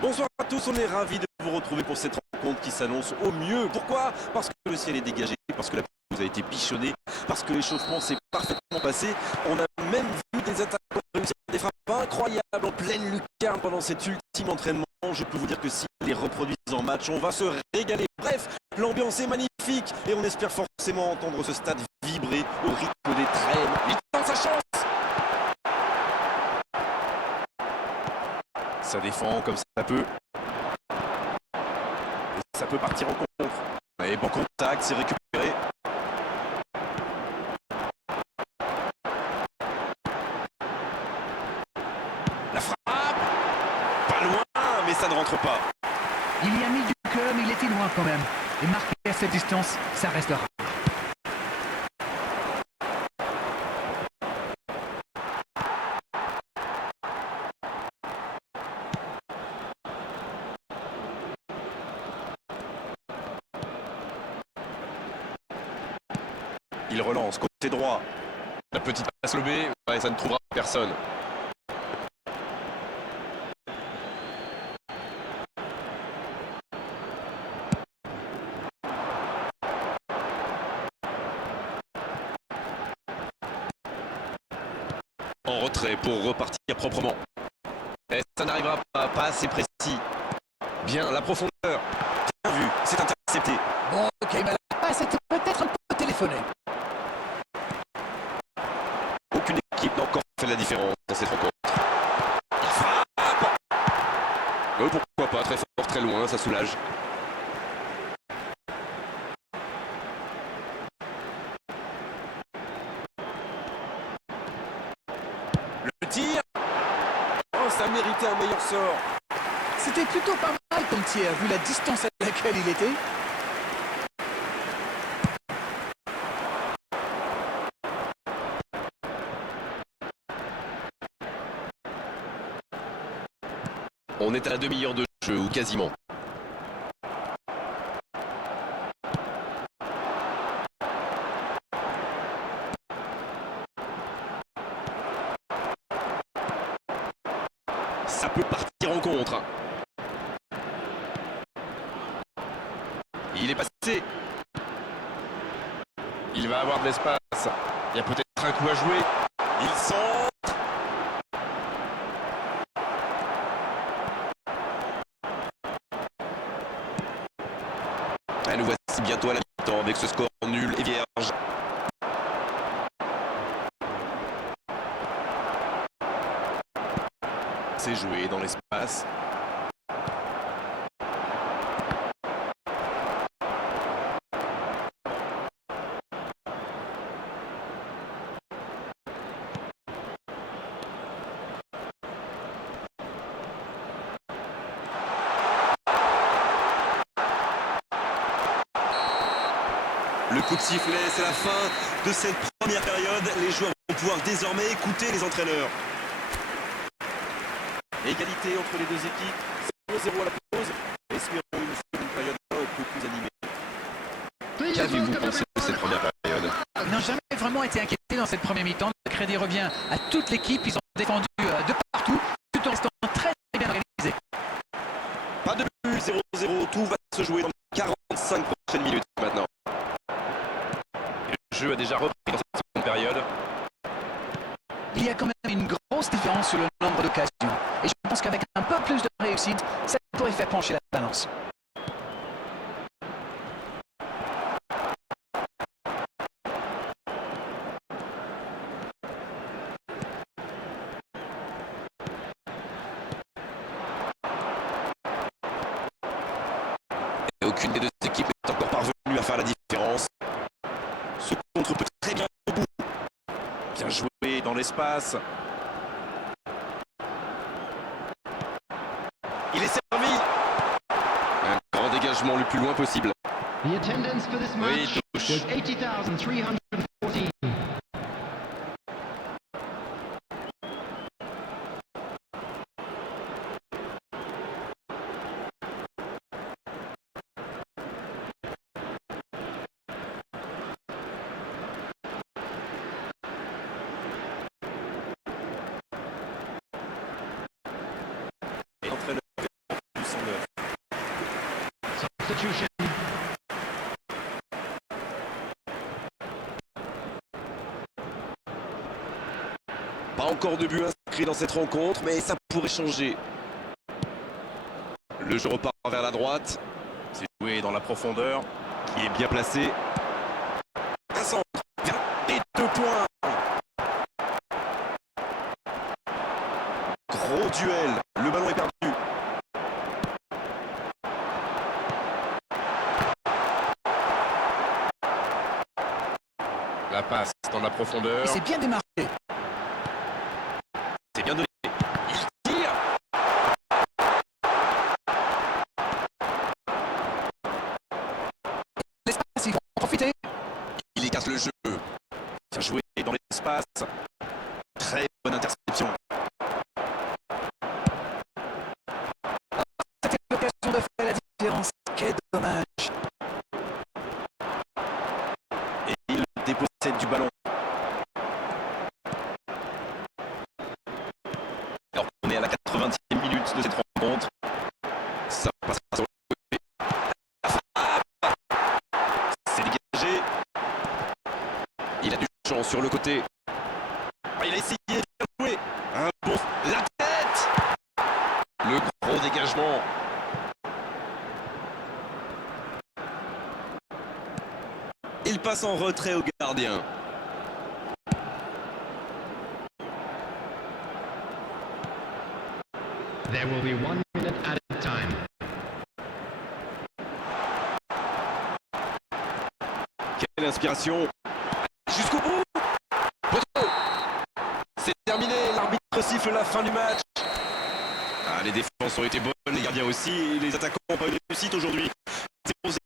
Bonsoir à tous, on est ravis de vous retrouver pour cette rencontre qui s'annonce au mieux. Pourquoi? Parce que le ciel est dégagé, parce que la pelouse a été bichonnée, parce que l'échauffement s'est parfaitement passé. On a même vu des attaquants réussir des frappes incroyables en pleine lucarne pendant cet ultime entraînement. Je peux vous dire que si les reproduisent en match, on va se régaler. Bref, l'ambiance est magnifique et on espère forcément entendre ce stade vibrer au rythme des traînes. Il tente sa chance. Ça défend comme ça peut. Et ça peut partir en contre. Et bon contact, c'est récupéré. La frappe. Pas loin, mais ça ne rentre pas. Il y a mis du cœur, mais il était loin quand même. Et marquer à cette distance, ça reste rare. Il relance côté droit. La petite passe lobée, ouais, ça ne trouvera personne. En retrait pour repartir proprement. Et ça n'arrivera pas assez précis. Bien, la profondeur. Bien vu, c'est intercepté. Bon, ok, mais la passe était peut-être un peu téléphonée. Aucune équipe n'a encore fait la différence dans cette rencontre. Il frappe. Pourquoi pas, très fort, très loin, ça soulage. Le tir. Oh, ça méritait un meilleur sort. C'était plutôt pas mal comme tir, vu la distance à laquelle il était. On est à la demi-heure de jeu, ou quasiment. Ça peut partir en contre. Il est passé. Il va avoir de l'espace. Il y a peut-être un coup à jouer. Il centre. Et nous voici bientôt à la mi-temps avec ce score nul et vierge. C'est joué dans l'espace. Le coup de sifflet, c'est la fin de cette première période. Les joueurs vont pouvoir désormais écouter les entraîneurs. Égalité entre les deux équipes. 0-0 à la pause. Espérons une seconde période un peu plus animée. Qu'avez-vous pensé de cette première période? Ils n'ont jamais vraiment été inquiétés dans cette première mi-temps. Le crédit revient à toute l'équipe. Ils ont défendu de partout, tout en restant très bien organisés. Pas de but, 0-0. Tout va se jouer dans les 45 prochaines minutes maintenant. Le jeu a déjà repris dans cette seconde période. Il y a quand même une grosse différence sur le nombre d'occasions. Et je pense qu'avec un peu plus de réussite, ça pourrait faire pencher la balance. Et aucune des deux équipes n'est encore parvenue à faire la différence. Ce contre peut très bien au bout. Bien joué dans l'espace. Il est servi. Un grand dégagement le plus loin possible. The attendance for this match touche. was 80,314. substitution. Pas encore de but inscrit dans cette rencontre, mais ça pourrait changer. Le jeu repart vers la droite. C'est joué dans la profondeur, qui est bien placé. Un centre, et 2 points. Gros duel, le ballon est perdu. La passe dans la profondeur. Il s'est bien démarqué. C'est bien donné. Il tire. L'espace, il faut en profiter. Il y casse le jeu. Bien joué dans l'espace. Très bonne interception. C'était l'occasion de faire la différence. Quel dommage. Et il dépossède du ballon. Alors on est à la 80e minute de cette rencontre. Ça passera sur le côté. La frappe. C'est dégagé. Il a du champ sur le côté. Ah, il a essayé de jouer. Un bon... La tête. Le gros dégagement. Il passe en retrait au gardien. There will be 1 minute added time. Quelle inspiration. Jusqu'au bout. Poteau. C'est terminé. L'arbitre siffle la fin du match. Ah, les défenses ont été bonnes, les gardiens aussi. Les attaquants n'ont pas eu de réussite aujourd'hui. 0-0.